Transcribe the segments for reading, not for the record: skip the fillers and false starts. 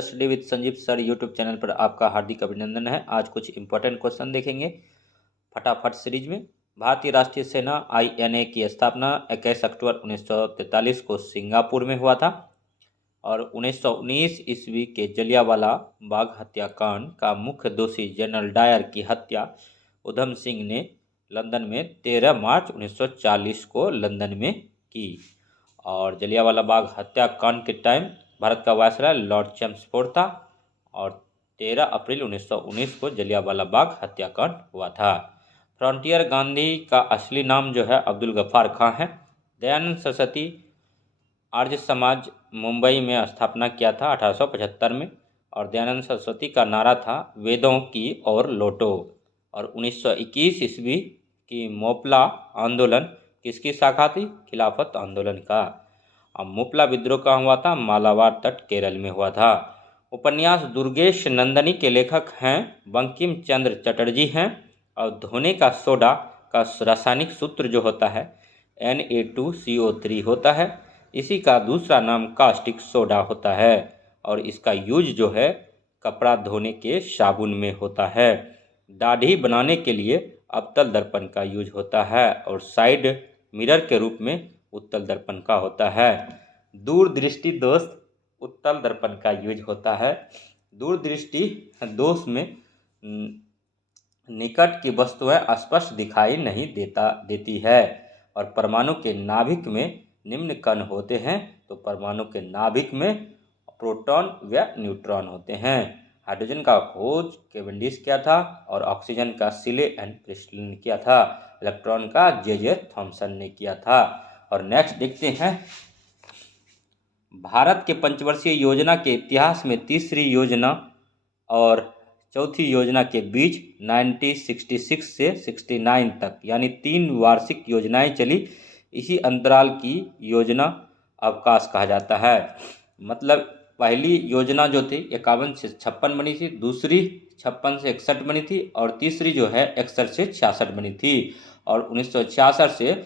Study with Sanjeev sir YouTube channel पर आपका हार्दिक अभिनंदन है। आज कुछ इंपॉर्टेंट क्वेश्चन देखेंगे फटाफट सीरीज में। भारतीय राष्ट्रीय सेना INA की स्थापना 21 अक्टूबर 1943 को सिंगापुर में हुआ था और 1919 ईस्वी के जलियांवाला बाग हत्याकांड का मुख्य दोषी जनरल डायर की हत्या उधम सिंह ने लंदन में 13 मार्च 1940 को लंदन में की। और जलियांवाला बाग हत्याकांड के टाइम भारत का वायसराय लॉर्ड चैम्सफोर्ड था और 13 अप्रैल 1919 को जलियांवाला बाग हत्याकांड हुआ था। फ्रंटियर गांधी का असली नाम जो है अब्दुल गफ्फार खां है। दयानंद सरस्वती आर्य समाज मुंबई में स्थापना किया था 1875 में और दयानंद सरस्वती का नारा था वेदों की ओर लौटो। और 1921 ईस्वी की मोपला आंदोलन किसकी शाखा थी? खिलाफत आंदोलन का। अब मोपला विद्रोह कहाँ हुआ था? मालाबार तट केरल में हुआ था। उपन्यास दुर्गेश नंदनी के लेखक हैं बंकिम चंद्र चटर्जी हैं। और धोने का सोडा का रासायनिक सूत्र जो होता है Na2CO3 होता है। इसी का दूसरा नाम कास्टिक सोडा होता है और इसका यूज जो है कपड़ा धोने के साबुन में होता है। दाढ़ी बनाने के लिए अवतल दर्पण का यूज होता है और साइड मिरर के रूप में उत्तल दर्पण का होता है। दूरदृष्टि दोष उत्तल दर्पण का यूज होता है। दूरदृष्टि दोष में निकट की वस्तुएं स्पष्ट दिखाई नहीं देती है। और परमाणु के नाभिक में निम्न कण होते हैं, तो परमाणु के नाभिक में प्रोटॉन व न्यूट्रॉन होते हैं। हाइड्रोजन का खोज कैवेंडिश किया था और ऑक्सीजन का सिले एंड प्रिस्टल ने किया था। इलेक्ट्रॉन का J.J. थॉमसन ने किया था। और नेक्स्ट देखते हैं, भारत के पंचवर्षीय योजना के इतिहास में तीसरी योजना और चौथी योजना के बीच 1966 से 69 तक यानी 3 वार्षिक योजनाएं चली। इसी अंतराल की योजना अवकाश कहा जाता है। मतलब पहली योजना जो थी 51 से 56 बनी थी, दूसरी 56 से 61 बनी थी और तीसरी जो है 61 से 66 बनी थी। और 1966 से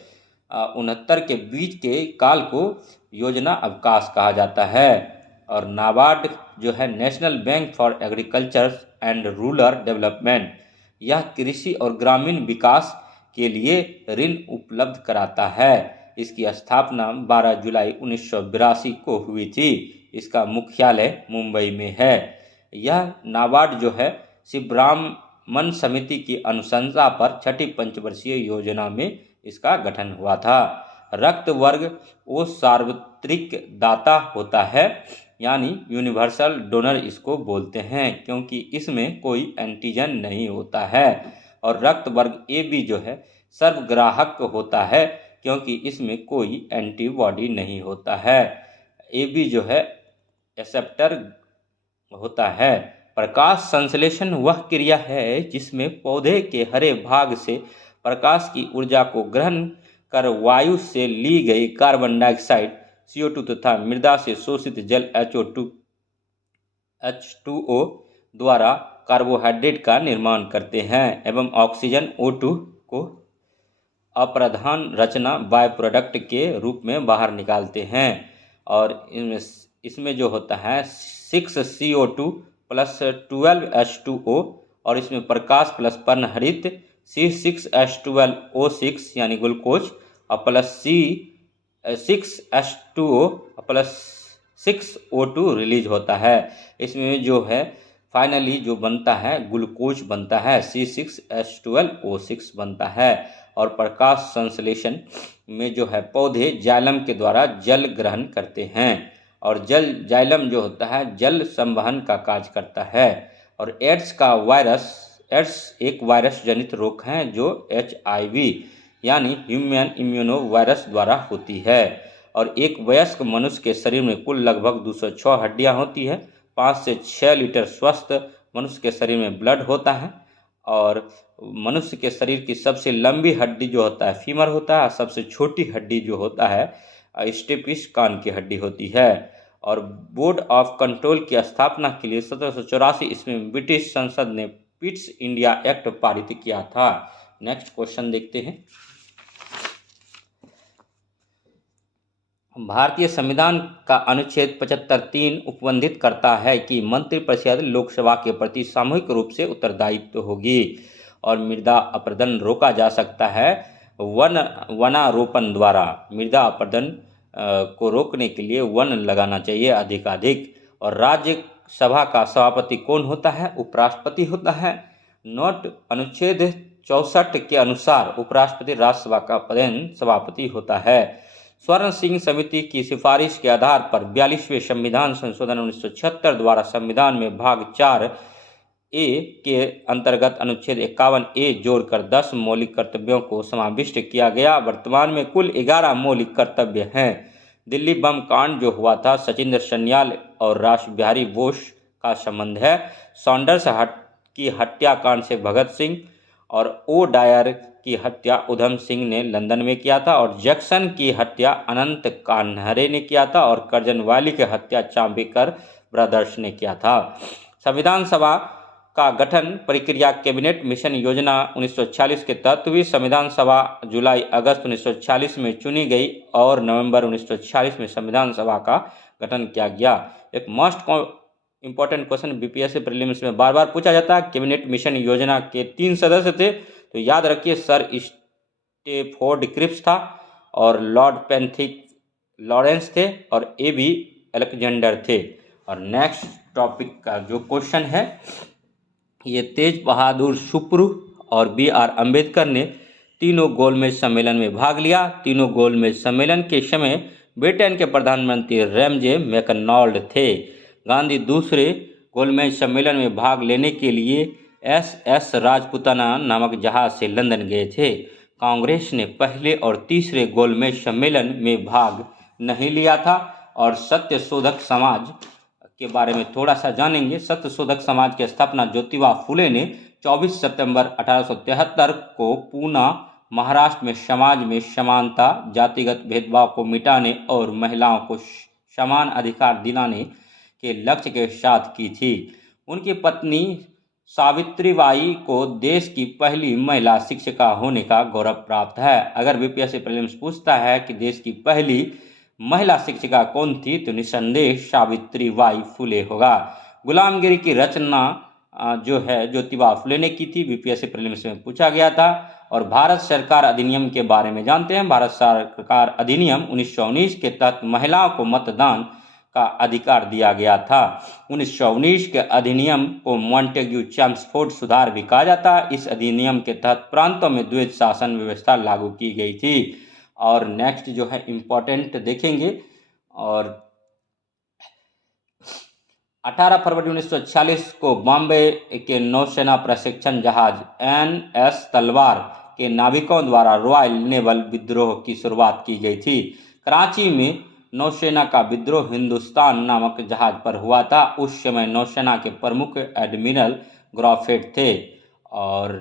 69 के बीच के काल को योजना अवकाश कहा जाता है। और नाबार्ड जो है national bank for agriculture and rural development, यह कृषि और ग्रामीण विकास के लिए ऋण उपलब्ध कराता है। इसकी स्थापना 12 जुलाई 1982 को हुई थी। इसका मुख्यालय मुंबई में है। यह नाबार्ड जो है शिवब्राह्मण समिति की अनुशंसा पर छठी पंचवर्षीय योजना में इसका गठन हुआ था। रक्त वर्ग वो सार्वत्रिक दाता होता है यानी यूनिवर्सल डोनर इसको बोलते हैं क्योंकि इसमें कोई एंटीजन नहीं होता है। और रक्त वर्ग AB जो है सर्वग्राहक होता है क्योंकि इसमें कोई एंटीबॉडी नहीं होता है। AB जो है एक्सेप्टर होता है। प्रकाश संश्लेषण वह क्रिया है जिसमें पौधे के हरे भाग से प्रकाश की ऊर्जा को ग्रहण कर वायु से ली गई कार्बन डाइऑक्साइड CO2 तथा मृदा से शोषित जल H2O द्वारा कार्बोहाइड्रेट का निर्माण करते हैं एवं ऑक्सीजन O2 को अप्रधान रचना बाय प्रोडक्ट के रूप में बाहर निकालते हैं। और इसमें जो होता है 6CO2 प्लस 12H2O और इसमें प्रकाश प्लस पर्णहरित C6H12O6 यानी ग्लूकोज और plus C6H2O plus 6O2 release होता है। इसमें जो है फाइनली जो बनता है ग्लूकोज बनता है, C6H12O6 बनता है। और प्रकाश संश्लेषण में जो है पौधे जाइलम के द्वारा जल ग्रहण करते हैं और जाइलम जो होता है जल संवहन का कार्य करता है। और एड्स एक वायरस जनित रोग है जो HIV यानी ह्यूमन इम्यूनो वायरस द्वारा होती है। और एक वयस्क मनुष्य के शरीर में कुल लगभग 206 हड्डियां होती है। 5 से 6 लीटर स्वस्थ मनुष्य के शरीर में ब्लड होता है। और मनुष्य के शरीर की सबसे लंबी हड्डी जो होता है फीमर होता है। सबसे छोटी हड्डी जो होता है स्टेपिस कान की हड्डी होती है। और बोर्ड ऑफ कंट्रोल की स्थापना के लिए 1784 ईस्वी ब्रिटिश संसद ने पिट्स इंडिया एक्ट पारित किया था। नेक्स्ट क्वेश्चन देखते हैं। भारतीय संविधान का अनुच्छेद 75(3) उपबंधित करता है कि मंत्रिपरिषद लोकसभा के प्रति सामूहिक रूप से उत्तरदायित्व होगी और मृदा अपरदन रोका जा सकता है वनारोपण द्वारा। मृदा अपरदन को रोकने के लिए वन लगाना चाहिए अधिकाधिक। और राज्यसभा का सभापति कौन होता है? उपराष्ट्रपति होता है। नोट अनुच्छेद 64 के अनुसार उपराष्ट्रपति राज्यसभा का पदेन सभापति होता है। स्वर्ण सिंह समिति की सिफारिश के आधार पर 42वें संविधान संशोधन 1976 द्वारा संविधान में भाग 4A के अंतर्गत अनुच्छेद 51A जोड़कर 10 मौलिक कर्तव्यों को समाविष्ट किया गया। वर्तमान में कुल 11 मौलिक कर्तव्य हैं। दिल्ली बम कांड जो हुआ था, सचिंद्र सन्याल और रास बिहारी बोस का संबंध है। सॉन्डर्स की हत्याकांड से भगत सिंह और ओ डायर की हत्या उधम सिंह ने लंदन में किया था और जैक्सन की हत्या अनंत कान्हरे ने किया था और कर्जन वाली की हत्या चांबेकर ब्रदर्स ने किया था। संविधान सभा का गठन प्रक्रिया कैबिनेट मिशन योजना 1946 के तहत हुई। संविधान सभा जुलाई अगस्त 1946 में चुनी गई और नवंबर 1946 में संविधान सभा का गठन किया गया। एक most important question BPSC prelims में बार बार पूछा जाता है। कैबिनेट मिशन योजना के 3 सदस्य थे, तो याद रखिए सर स्टेफोर्ड क्रिप्स था और लॉर्ड पेंथिक लॉरेंस थे और AB अलेक्जेंडर थे। और नेक्स्ट टॉपिक का जो क्वेश्चन है, ये तेज बहादुर सुप्रू और BR अम्बेडकर ने तीनों गोलमेज सम्मेलन में भाग लिया। तीनों गोलमेज सम्मेलन के समय ब्रिटेन के प्रधानमंत्री रैमजे मैकडॉनल्ड थे। गांधी दूसरे गोलमेज सम्मेलन में भाग लेने के लिए SS राजपुताना नामक जहाज से लंदन गए थे। कांग्रेस ने पहले और तीसरे गोलमेज सम्मेलन में भाग नहीं लिया था। और सत्य शोधक समाज के बारे में थोड़ा सा जानेंगे। सत्य शोधक समाज की स्थापना ज्योतिबा फुले ने 24 सितंबर 1873 को पूना महाराष्ट्र में समाज में समानता, जातिगत भेदभाव को मिटाने और महिलाओं को समान अधिकार दिलाने के लक्ष्य के साथ की थी। उनकी पत्नी सावित्रीबाई को देश की पहली महिला शिक्षिका होने का गौरव प्राप्त है। अगर बीपीएससी प्रीलिम्स पूछता है कि देश की पहली महिला शिक्षिका कौन थी, तो निसंदेह सावित्रीबाई फुले होगा। गुलामगिरी की रचना जो है ज्योतिबा फुले ने की थी, बीपीएससी प्रीलिम्स में पूछा गया था। और भारत सरकार अधिनियम के बारे में जानते हैं। भारत सरकार अधिनियम 1919 के तहत महिलाओं को मतदान का अधिकार दिया गया था। 1919 के अधिनियम को मॉन्टेग्यू चैम्सफोर्ड सुधार भी कहा जाता है। इस अधिनियम के तहत प्रांतों में द्वैध शासन व्यवस्था लागू की गई थी। और नेक्स्ट जो है इम्पोर्टेंट देखेंगे। और 18 फरवरी 1946 को बॉम्बे के नौसेना प्रशिक्षण जहाज NS तलवार के नाविकों द्वारा रॉयल नेवल विद्रोह की शुरुआत की गई थी। कराची में नौसेना का विद्रोह हिंदुस्तान नामक जहाज पर हुआ था। उस समय नौसेना के प्रमुख एडमिरल ग्रॉफेट थे। और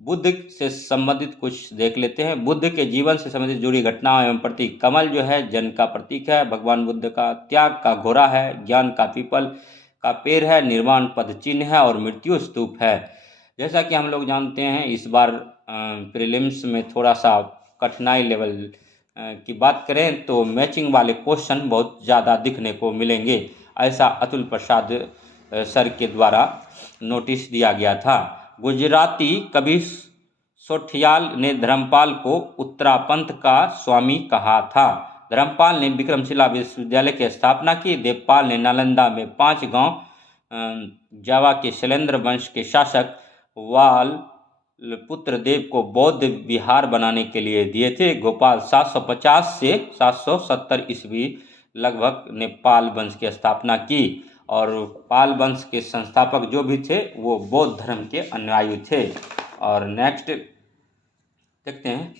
बुद्ध से संबंधित कुछ देख लेते हैं। बुद्ध के जीवन से संबंधित जुड़ी घटनाओं एवं प्रतीक। कमल जो है जन का प्रतीक है, भगवान बुद्ध का। त्याग का घोड़ा है, ज्ञान का पीपल का पेड़ है, निर्वाण पद चिन्ह है और मृत्यु स्तूप है। जैसा कि हम लोग जानते हैं, इस बार प्रीलिम्स में थोड़ा सा कठिनाई लेवल की बात करें तो मैचिंग वाले क्वेश्चन बहुत ज़्यादा दिखने को मिलेंगे। ऐसा अतुल प्रसाद सर के द्वारा नोटिस दिया गया था। गुजराती कवि सोठियाल ने धर्मपाल को उत्तरापंथ का स्वामी कहा था। धर्मपाल ने विक्रमशिला विश्वविद्यालय की स्थापना की। देवपाल ने नालंदा में 5 गांव जावा के शैलेंद्र वंश के शासक वाल पुत्र देव को बौद्ध विहार बनाने के लिए दिए थे। गोपाल 750 से 770 ईस्वी लगभग ने पाल वंश की स्थापना की। और पाल वंश के संस्थापक जो भी थे वो बौद्ध धर्म के अनुयायी थे। और नेक्स्ट देखते हैं।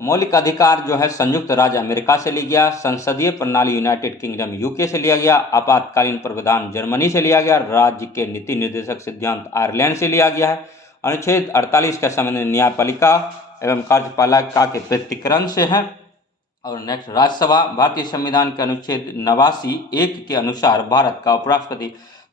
मौलिक अधिकार जो है संयुक्त राज्य अमेरिका से लिया गया। संसदीय प्रणाली यूनाइटेड किंगडम UK से लिया गया। आपातकालीन प्रावधान जर्मनी से लिया गया। राज्य के नीति निर्देशक सिद्धांत आयरलैंड से लिया गया है। अनुच्छेद 48 का संबंध न्यायपालिका एवं कार्यपालिका के पृथक्करण से है। और नेक्स्ट राज्यसभा। भारतीय संविधान के अनुच्छेद 89(1) के अनुसार भारत का उपराष्ट्रपति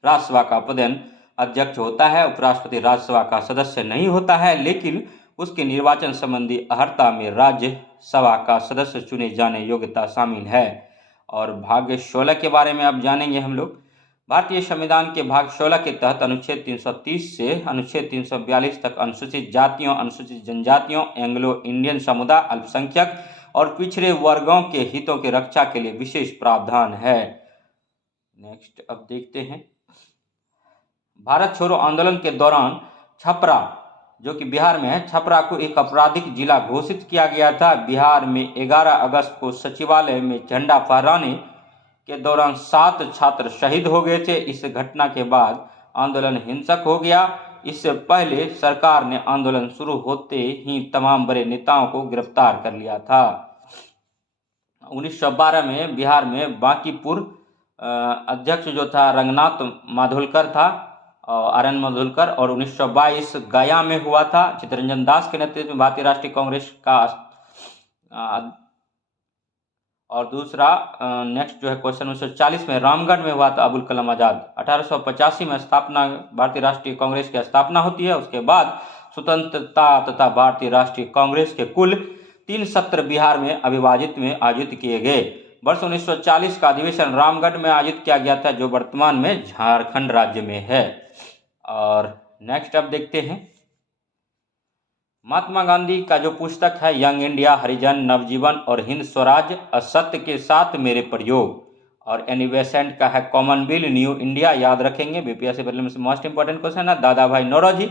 राज्यसभा का पदेन अध्यक्ष होता है। उपराष्ट्रपति राज्यसभा का सदस्य नहीं होता है, लेकिन उसके निर्वाचन संबंधी अर्हता में राज्यसभा का सदस्य चुने जाने योग्यता शामिल है। और भाग 16 के बारे में अब जानेंगे हम लोग। भारतीय संविधान के भाग 16 के तहत अनुच्छेद 330 से अनुच्छेद 342 तक अनुसूचित जातियों, अनुसूचित जनजातियों, एंग्लो इंडियन समुदाय, अल्पसंख्यक और पिछड़े वर्गों के हितों की रक्षा के लिए विशेष प्रावधान है। नेक्स्ट अब देखते हैं। भारत छोड़ो आंदोलन के दौरान छपरा, जो कि बिहार में है, छपरा को एक आपराधिक जिला घोषित किया गया था। बिहार में 11 अगस्त को सचिवालय में झंडा फहराने के दौरान 7 छात्र शहीद हो गए थे। इस घटना के बाद आंदोलन हिंसक हो गया। इससे पहले सरकार ने आंदोलन शुरू होते ही तमाम बड़े नेताओं को गिरफ्तार कर लिया था। 1912 में बिहार में बांकीपुर अध्यक्ष जो था रंगनाथ माधोलकर था, आर.एन. माधोलकर, और 1922 गया में हुआ था चित्तरंजन दास के नेतृत्व में भारतीय राष्ट्रीय कांग्रेस का। और दूसरा नेक्स्ट जो है क्वेश्चन 1940 में रामगढ़ में हुआ था अबुल कलाम आज़ाद। 1885 में स्थापना भारतीय राष्ट्रीय कांग्रेस की स्थापना होती है। उसके बाद स्वतंत्रता तथा भारतीय राष्ट्रीय कांग्रेस के कुल 3 सत्र बिहार में अविभाजित में आयोजित किए गए। वर्ष 1940 का अधिवेशन रामगढ़ में आयोजित किया गया था, जो वर्तमान में झारखंड राज्य में है। और नेक्स्ट अब देखते हैं। महात्मा गांधी का जो पुस्तक है यंग इंडिया, हरिजन, नवजीवन और हिंद स्वराज, असत्य के साथ मेरे प्रयोग, और एनी बेसेंट का है कॉमनवेल्थ न्यू इंडिया, याद रखेंगे बीपीएससी प्रीलिम्स में मोस्ट इंपॉर्टेंट क्वेश्चन है। दादा भाई नौरोजी,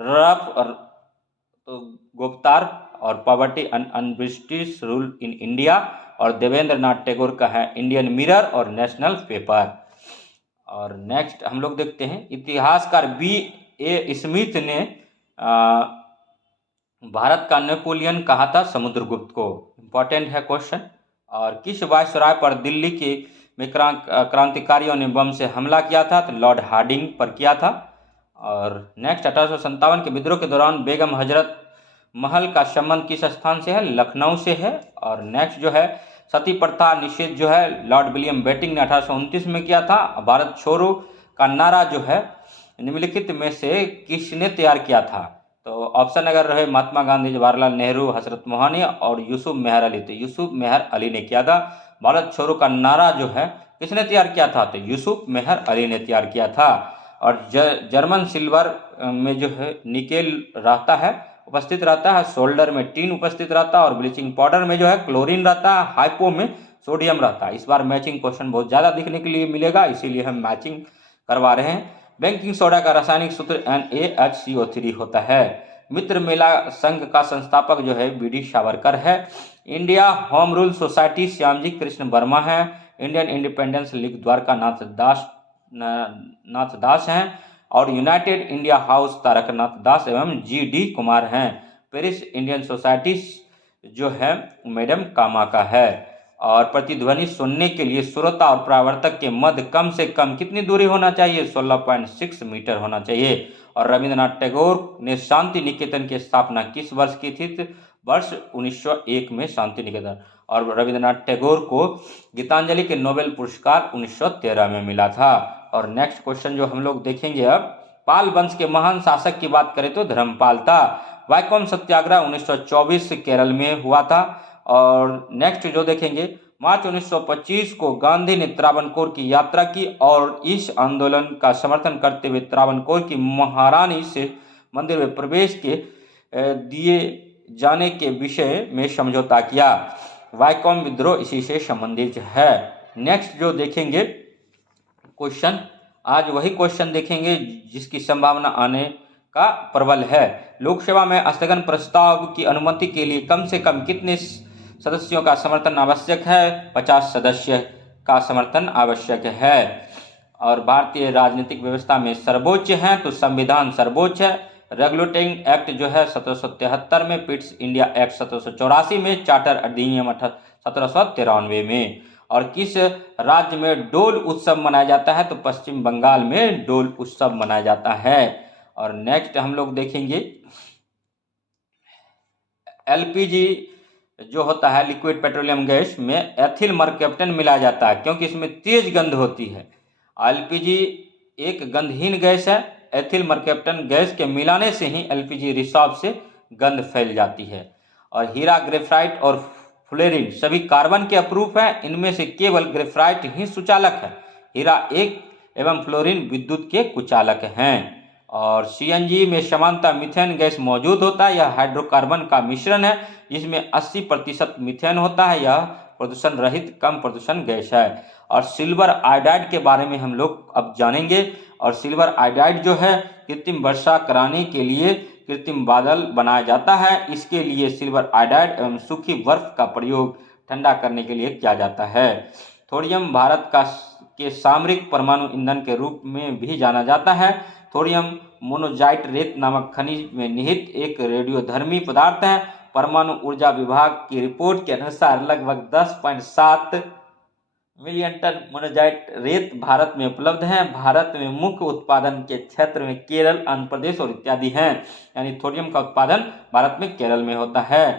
रफ और तो गुप्तार और poverty and un-British rule in India, और देवेंद्र नाथ टैगोर का है इंडियन मिरर और नेशनल पेपर। और नेक्स्ट हम लोग देखते हैं। इतिहासकार B.A. स्मिथ ने भारत का नेपोलियन कहा था समुद्रगुप्त को, इंपॉर्टेंट है क्वेश्चन। और किस वायसराय पर दिल्ली के में क्रांतिकारियों ने बम से हमला किया था, तो लॉर्ड हार्डिंग पर किया था। और नेक्स्ट 1857 के विद्रोह के दौरान बेगम हजरत महल का संबंध किस स्थान से है, लखनऊ से है। और नेक्स्ट जो है सती प्रथा निषेध जो है लॉर्ड विलियम बेटिंग ने 1829 में किया था। भारत छोड़ो का नारा जो है निम्नलिखित में से किसने तैयार किया था, तो ऑप्शन अगर रहे महात्मा गांधी, जवाहरलाल नेहरू, हजरत मोहनी और यूसुफ मेहर अली, तो यूसुफ मेहर अली ने किया था। भारत छोड़ो का नारा जो है किसने तैयार किया था, तो यूसुफ मेहर अली ने तैयार किया था। और जर्मन सिल्वर में जो है निकेल रहता है, उपस्थित रहता है, सोल्डर में टीन उपस्थित रहता है, और ब्लीचिंग पाउडर में जो है क्लोरीन रहता है, हाइपो में सोडियम रहता है। इस बार मैचिंग क्वेश्चन बहुत ज़्यादा दिखने के लिए मिलेगा, इसीलिए हम मैचिंग करवा रहे हैं। बेकिंग सोडा का रासायनिक सूत्र NaHCO3 होता है। मित्र मेला संघ का संस्थापक जो है B.D. सावरकर है। India home rule society Shyamji Krishna Verma है। इंडियन इंडिपेंडेंस लीग द्वारका नाथ दास हैं। और यूनाइटेड इंडिया हाउस तारकनाथ दास एवं G.D. कुमार हैं। पेरिस इंडियन सोसाइटी जो है मैडम कामा का है। और प्रतिध्वनि सुनने के लिए श्रोता और परावर्तक के मध्य कम से कम कितनी दूरी होना चाहिए, 16.6 मीटर होना चाहिए। और रविंद्रनाथ टैगोर ने शांति निकेतन की स्थापना किस वर्ष की थी, वर्ष 1901 में शांति निकेतन। और रविंद्रनाथ टैगोर को गीतांजलि के नोबेल पुरस्कार 1913 में मिला था। और नेक्स्ट क्वेश्चन जो हम लोग देखेंगे अब, पाल वंश के महान शासक की बात करें तो धर्मपाल था। वैकोम सत्याग्रह 1924 केरल में हुआ था। और नेक्स्ट जो देखेंगे, मार्च 1925 को गांधी ने त्रावणकोर की यात्रा की और इस आंदोलन का समर्थन करते हुए त्रावणकोर की महारानी से मंदिर में प्रवेश के दिए जाने के विषय में समझौता किया। वैकोम विद्रोह इसी से संबंधित है। नेक्स्ट जो देखेंगे क्वेश्चन, आज वही क्वेश्चन देखेंगे जिसकी संभावना आने का प्रबल है। लोकसभा में स्थगन प्रस्ताव की अनुमति के लिए कम से कम कितने सदस्यों का समर्थन आवश्यक है, 50 सदस्य का समर्थन आवश्यक है। और भारतीय राजनीतिक व्यवस्था में सर्वोच्च है तो संविधान सर्वोच्च है। रेगुलेटिंग एक्ट जो है 1773 में, पिट्स इंडिया एक्ट 1784 में, चार्टर अधिनियम 1793 में। और किस राज्य में डोल उत्सव मनाया जाता है, तो पश्चिम बंगाल में डोल उत्सव मनाया जाता है। और नेक्स्ट हम लोग देखेंगे, LPG जो होता है लिक्विड पेट्रोलियम गैस में एथिल मर्कैप्टन मिलाया जाता है क्योंकि इसमें तेज गंध होती है। LPG एक गंधहीन गैस है। एथिल मर्कैप्टन गैस के मिलाने से ही LPG रिसाव से गंध फैल जाती है। और हीरा, ग्रेफाइट और फ्लोरीन सभी कार्बन के अपरूप हैं। इनमें से केवल ग्रेफाइट ही सुचालक है। हीरा एक एवं फ्लोरीन विद्युत के कुचालक हैं। और सीएनजी में सामान्यतः मीथेन गैस मौजूद होता है। यह हाइड्रोकार्बन का मिश्रण है जिसमें 80% मीथेन होता है। यह प्रदूषण रहित कम प्रदूषण गैस है। और सिल्वर आयोडाइड के बारे में हम लोग अब जानेंगे। और सिल्वर आयोडाइड जो है कृत्रिम वर्षा कराने के लिए कृत्रिम बादल बनाया जाता है। इसके लिए सिल्वर आयोडाइड एवं सूखी बर्फ का प्रयोग ठंडा करने के लिए किया जाता है। थोरियम भारत के सामरिक परमाणु ईंधन के रूप में भी जाना जाता है। थोरियम मोनोजाइट रेत नामक खनिज में निहित एक रेडियोधर्मी पदार्थ है। परमाणु ऊर्जा विभाग की रिपोर्ट के अनुसार लगभग 10.7 मिलियन टन मोनोजाइट रेत भारत में उपलब्ध है। भारत में मुख्य उत्पादन के क्षेत्र में केरल, आंध्र प्रदेश और इत्यादि हैं। यानी थोरियम का उत्पादन भारत में केरल में होता है।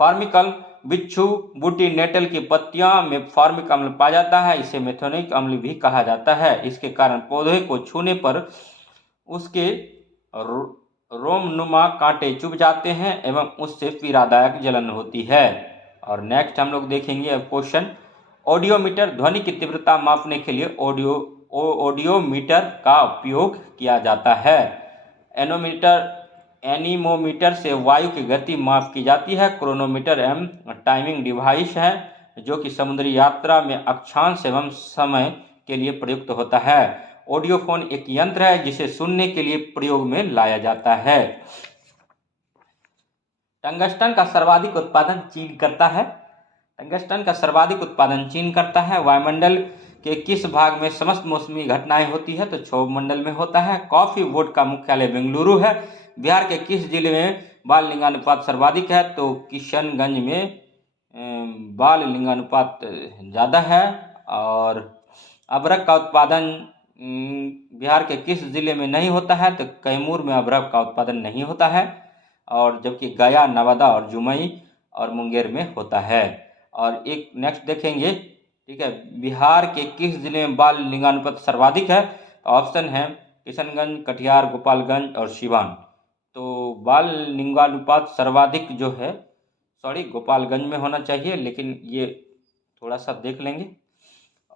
फार्मिकल, बिच्छू बूटी नेटल की पत्तियों में फार्मिक अम्ल पाया जाता है। इसे मेथोनिक अम्ल भी कहा जाता है। इसके कारण पौधे को छूने पर उसके रोमनुमा कांटे चुभ जाते हैं एवं उससे पीड़ादायक जलन होती है। और नेक्स्ट हम लोग देखेंगे अब क्वेश्चन, ऑडियोमीटर ध्वनि की तीव्रता मापने के लिए ऑडियोमीटर का उपयोग किया जाता है। एनीमोमीटर से वायु की गति माप की जाती है। क्रोनोमीटर एवं टाइमिंग डिवाइस है जो कि समुद्री यात्रा में अक्षांश एवं समय के लिए प्रयुक्त होता है। ऑडियोफोन एक यंत्र है जिसे सुनने के लिए प्रयोग में लाया जाता है। टंगस्टन का सर्वाधिक उत्पादन चीन करता है। टंगस्टन का सर्वाधिक उत्पादन चीन करता है। वायुमंडल के किस भाग में समस्त मौसमी घटनाएं होती है? तो क्षोभ मंडल में होता है। कॉफी बोर्ड का मुख्यालय बेंगलुरु है। बिहार के किस जिले में बाल लिंगानुपात सर्वाधिक है? तो किशनगंज में बाल लिंगानुपात ज़्यादा है। और अबरक का उत्पादन बिहार के किस जिले में नहीं होता है? तो कैमूर में अबरक का उत्पादन नहीं होता है। और जबकि गया, नवादा और जुमई और मुंगेर में होता है। और एक नेक्स्ट देखेंगे, ठीक है, बिहार के किस जिले में बाल लिंगानुपात सर्वाधिक है? तो ऑप्शन है किशनगंज, कटिहार, गोपालगंज और सिवान। तो बाल लिंगानुपात सर्वाधिक जो है गोपालगंज में होना चाहिए, लेकिन ये थोड़ा सा देख लेंगे।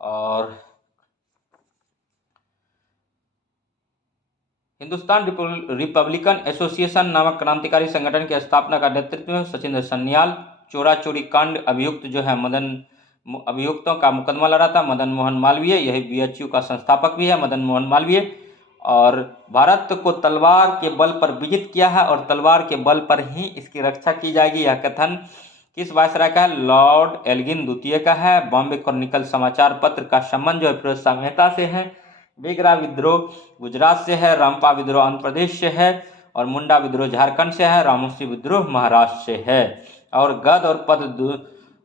और हिंदुस्तान रिपब्लिकन एसोसिएशन नामक क्रांतिकारी संगठन की स्थापना का नेतृत्व में सचिंद्र सन्याल। चोरा चोरी कांड अभियुक्त जो है अभियुक्तों का मुकदमा लड़ा था मदन मोहन मालवीय। यही बीएचयू का संस्थापक भी है मदन मोहन मालवीय। और भारत को तलवार के बल पर विजित किया है और तलवार के बल पर ही इसकी रक्षा की जाएगी, यह कथन किस वायसराय का है? लॉर्ड एल्गिन द्वितीय का है। बॉम्बे क्रॉनिकल समाचार पत्र का संबंध जो है फिरोज मेहता से है। बेगरा विद्रोह गुजरात से है। रामपा विद्रोह आंध्र प्रदेश से है। और मुंडा विद्रोह झारखंड से है। रामोसी विद्रोह महाराष्ट्र से है। और गद और पद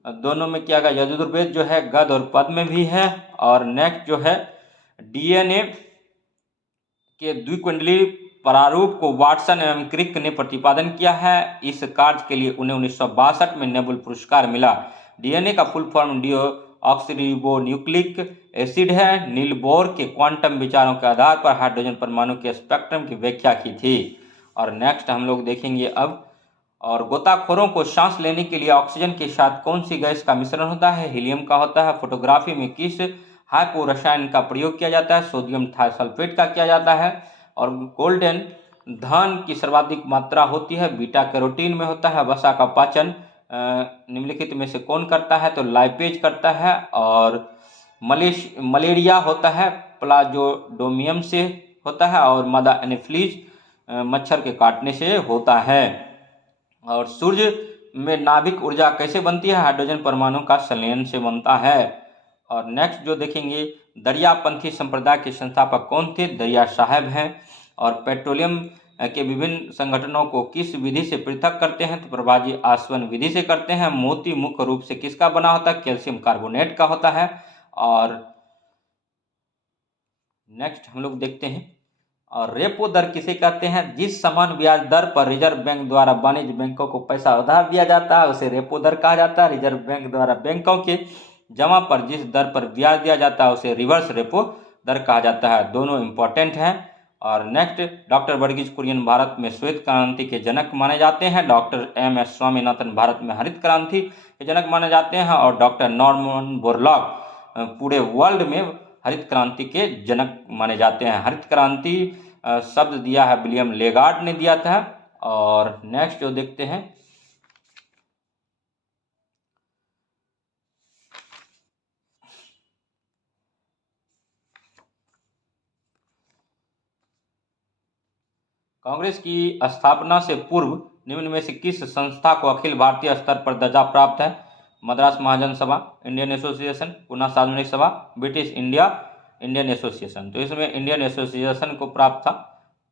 दोनों में किया गया। यजुर्वेद जो है गद और पद में भी है। और नेक्स्ट जो है डीएनए के द्विकुंडली प्रारूप को वाटसन एवं क्रिक ने प्रतिपादन किया है। इस कार्य के लिए उन्हें 1962 में नोबेल पुरस्कार मिला। डीएनए का फुल फॉर्म ऑक्सीरिबोन्यूक्लिक एसिड है। नील बोर के क्वांटम विचारों के आधार पर हाइड्रोजन परमाणु के स्पेक्ट्रम की व्याख्या की थी। और नेक्स्ट हम लोग देखेंगे अब, और गोताखोरों को सांस लेने के लिए ऑक्सीजन के साथ कौन सी गैस का मिश्रण होता है? हीलियम का होता है। फोटोग्राफी में किस हाइपो रसायन का प्रयोग किया जाता है? सोडियम थाइसल्फेट का किया जाता है। और गोल्डन धन की सर्वाधिक मात्रा होती है बीटा कैरोटीन में होता है। वसा का पाचन निम्नलिखित में से कौन करता है? तो लाइपेज करता है। और मलेरिया होता है प्लाज्मोडियम से होता है। और मादा एनोफिलीज मच्छर के काटने से होता है। और सूर्य में नाभिक ऊर्जा कैसे बनती है? हाइड्रोजन परमाणु का संलयन से बनता है। और नेक्स्ट जो देखेंगे, दरियापंथी संप्रदाय के संस्थापक कौन थे? दरिया साहब हैं। और पेट्रोलियम के विभिन्न संगठनों को किस विधि से पृथक करते हैं? तो प्रभाजी आसवन विधि से करते हैं। मोती मुख्य रूप से किसका बना होता है? कैल्शियम कार्बोनेट का होता है। और नेक्स्ट हम लोग देखते हैं, और रेपो दर किसे कहते हैं? जिस समान ब्याज दर पर रिजर्व बैंक द्वारा वाणिज्य बैंकों को पैसा उधार दिया जाता है उसे रेपो दर कहा जाता है। रिजर्व बैंक द्वारा बैंकों के जमा पर जिस दर पर ब्याज दिया जाता है उसे रिवर्स रेपो दर कहा जाता है। दोनों इंपॉर्टेंट हैं। और नेक्स्ट, डॉक्टर वर्गीज कुरियन भारत में श्वेत क्रांति के जनक माने जाते हैं। Doctor MS. स्वामीनाथन भारत में हरित क्रांति के जनक माने जाते हैं। और डॉक्टर नॉर्मन बोरलॉग पूरे वर्ल्ड में हरित क्रांति के जनक माने जाते हैं। हरित क्रांति शब्द दिया है विलियम लेगार्ड ने दिया था। और नेक्स्ट जो देखते हैं, कांग्रेस की स्थापना से पूर्व निम्न में से किस संस्था को अखिल भारतीय स्तर पर दर्जा प्राप्त है? मद्रास महाजन सभा, इंडियन एसोसिएशन, पूना सार्वजनिक सभा, ब्रिटिश इंडिया इंडियन एसोसिएशन। तो इसमें इंडियन एसोसिएशन को प्राप्त था।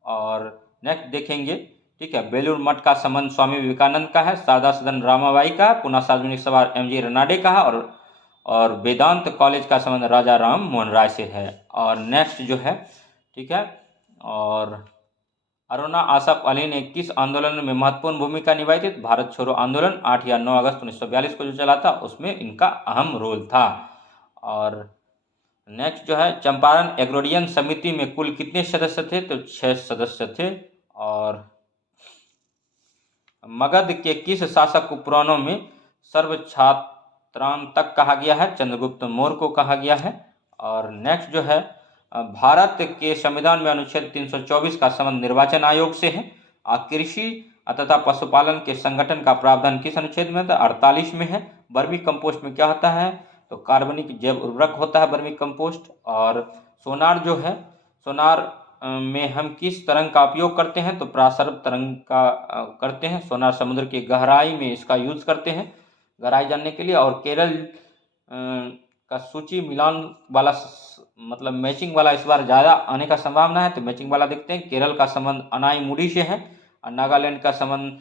और नेक्स्ट देखेंगे, ठीक है, बेलूर मठ का संबंध स्वामी विवेकानंद का है, शारदा सदन रामाबाई का है, पूना सार्वजनिक सभा एम.जी. रनाडे का है, और वेदांत कॉलेज का संबंध राजा राम मोहन राय से है। और नेक्स्ट जो है, ठीक है, और अरुणा आसफ अली ने किस आंदोलन में महत्वपूर्ण भूमिका निभाई थी? भारत छोड़ो आंदोलन 8 या 9 अगस्त 1942 को जो चला था, उसमें इनका अहम रोल था। और नेक्स्ट जो है, चंपारण एग्रोरियन समिति में कुल कितने सदस्य थे? तो 6 सदस्य थे। और मगध के किस शासक को पुराणों में सर्वछात्रांतक कहा गया है? चंद्रगुप्त मौर्य को कहा गया है। और नेक्स्ट जो है, भारत के संविधान में अनुच्छेद 324 का संबंध निर्वाचन आयोग से है। कृषि तथा पशुपालन के संगठन का प्रावधान किस अनुच्छेद में होता है? 48 में है। वर्मी कंपोस्ट में क्या होता है? तो कार्बनिक जैव उर्वरक होता है वर्मी कंपोस्ट। और सोनार जो है, सोनार में हम किस तरंग का उपयोग करते हैं? तो प्रासर्व तरंग का करते हैं। सोनार समुद्र की गहराई में इसका यूज करते हैं गहराई जानने के लिए। और केरल का सूची मिलान वाला, मतलब मैचिंग वाला इस बार ज़्यादा आने का संभावना है, तो मैचिंग वाला देखते हैं। केरल का संबंध अनाईमुडी से है, और नागालैंड का संबंध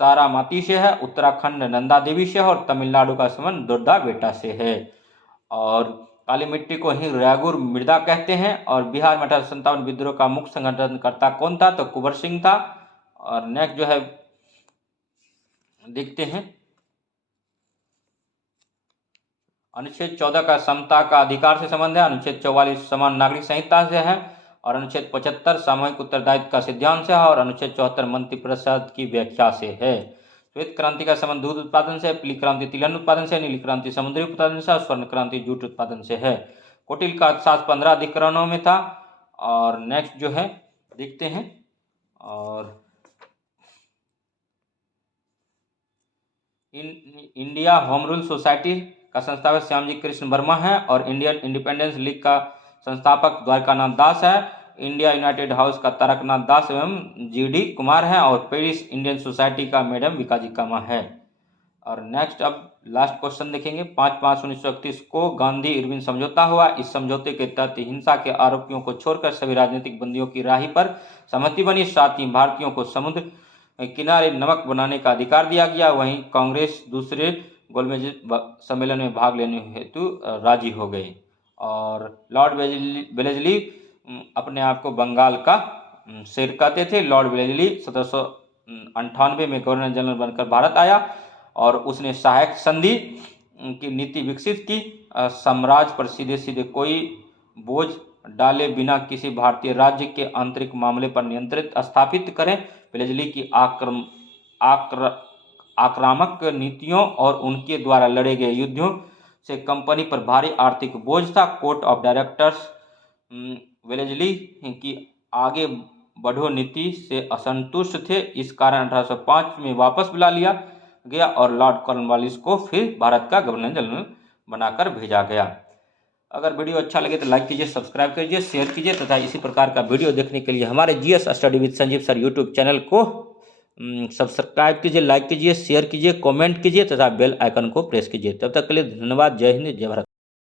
सारामाती से है, उत्तराखंड नंदा देवी से है, और तमिलनाडु का संबंध दुर्दा बेटा से है। और काली मिट्टी को ही रैगुर मृदा कहते हैं। और बिहार में 1857 विद्रोह का मुख्य संगठनकर्ता कौन था? तो कुंवर सिंह था। और नेक्स्ट जो है देखते हैं, अनुच्छेद 14 का समता का अधिकार से संबंध है। अनुच्छेद 44 समान नागरिक संहिता से है। और अनुच्छेद 75 सामूहिक उत्तरदायित्व का सिद्धांत से है। और अनुच्छेद 74 मंत्रिपरिषद की व्याख्या से है। श्वेत क्रांति का संबंध दूध उत्पादन से, पीली क्रांति तिलहन उत्पादन से, नीली क्रांति समुद्री उत्पादन से, और स्वर्ण क्रांति जूट उत्पादन से है। कुटिल का अर्थशास्त्र 15 अधिकरणों में था। और नेक्स्ट जो है देखते हैं, और इंडिया होम रूल सोसाइटी का संस्थापक श्यामजी कृष्ण वर्मा है। और इंडियन इंडिपेंडेंस लीग का संस्थापक द्वारकानाथ दास है। इंडिया यूनाइटेड हाउस का तारकनाथ दास एवं जी.डी. कुमार है। और पेरिस इंडियन सोसाइटी का मैडम विकाजी कामा है। और नेक्स्ट अब लास्ट क्वेश्चन देखेंगे, 5/5/1931 को गांधी इरविन समझौता हुआ। इस समझौते के तहत हिंसा के आरोपियों को छोड़कर सभी राजनीतिक बंदियों की राही पर सहमति बनी। साथ ही भारतीयों को समुद्र किनारे नमक बनाने का अधिकार दिया गया। वहीं कांग्रेस दूसरे गोलमेज सम्मेलन में भाग लेने हेतु राजी हो गए। और लॉर्ड वेलेस्ली अपने आप को बंगाल का शेर कहते थे। लॉर्ड वेलेस्ली 1798 में गवर्नर जनरल बनकर भारत आया, और उसने सहायक संधि की नीति विकसित की। साम्राज्य पर सीधे सीधे कोई बोझ डाले बिना किसी भारतीय राज्य के आंतरिक मामले पर नियंत्रित स्थापित करें। वेलेस्ली की आक्रामक नीतियों और उनके द्वारा लड़े गए युद्धों से कंपनी पर भारी आर्थिक बोझ था। कोर्ट ऑफ डायरेक्टर्स वेलेस्ली की आगे बढ़ो नीति से असंतुष्ट थे। इस कारण 1805 में वापस बुला लिया गया, और लॉर्ड कॉर्नवालिस को फिर भारत का गवर्नर जनरल बनाकर भेजा गया। अगर वीडियो अच्छा लगे तो लाइक कीजिए, सब्सक्राइब कीजिए, शेयर कीजिए, तथा इसी प्रकार का वीडियो देखने के लिए हमारे GS study with Sanjeev sir YouTube channel को सब्सक्राइब कीजिए, लाइक कीजिए, शेयर कीजिए, कमेंट कीजिए, तथा बेल आइकन को प्रेस कीजिए। तब तक के लिए धन्यवाद। जय हिंद, जय भारत।